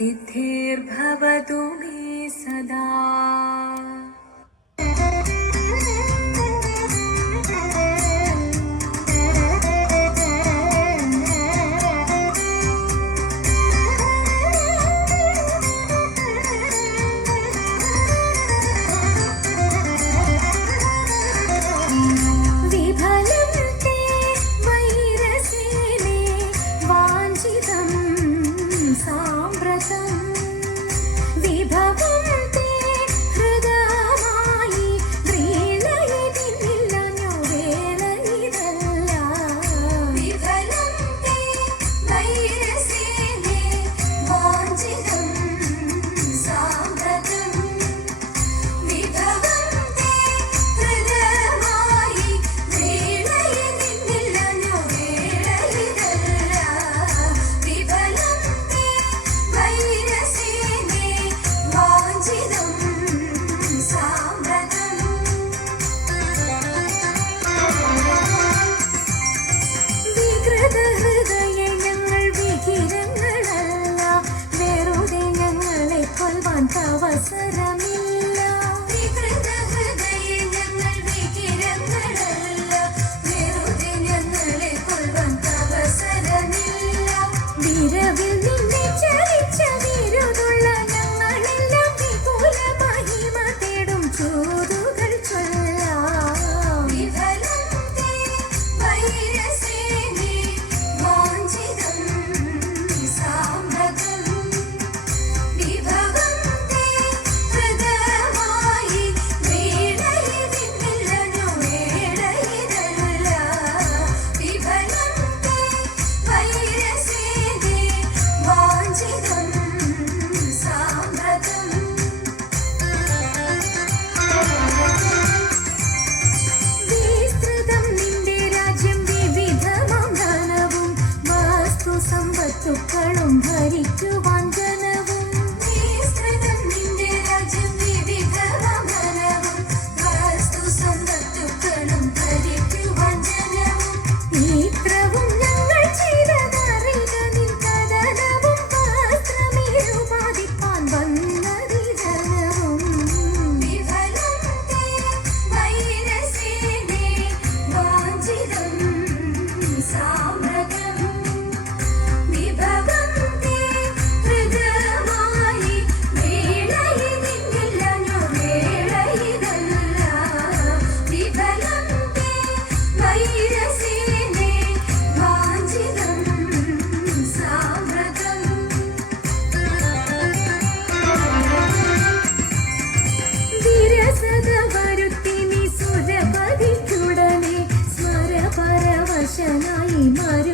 सिद्धिर्भवतु मे सदा see the പുരുഷനായി മര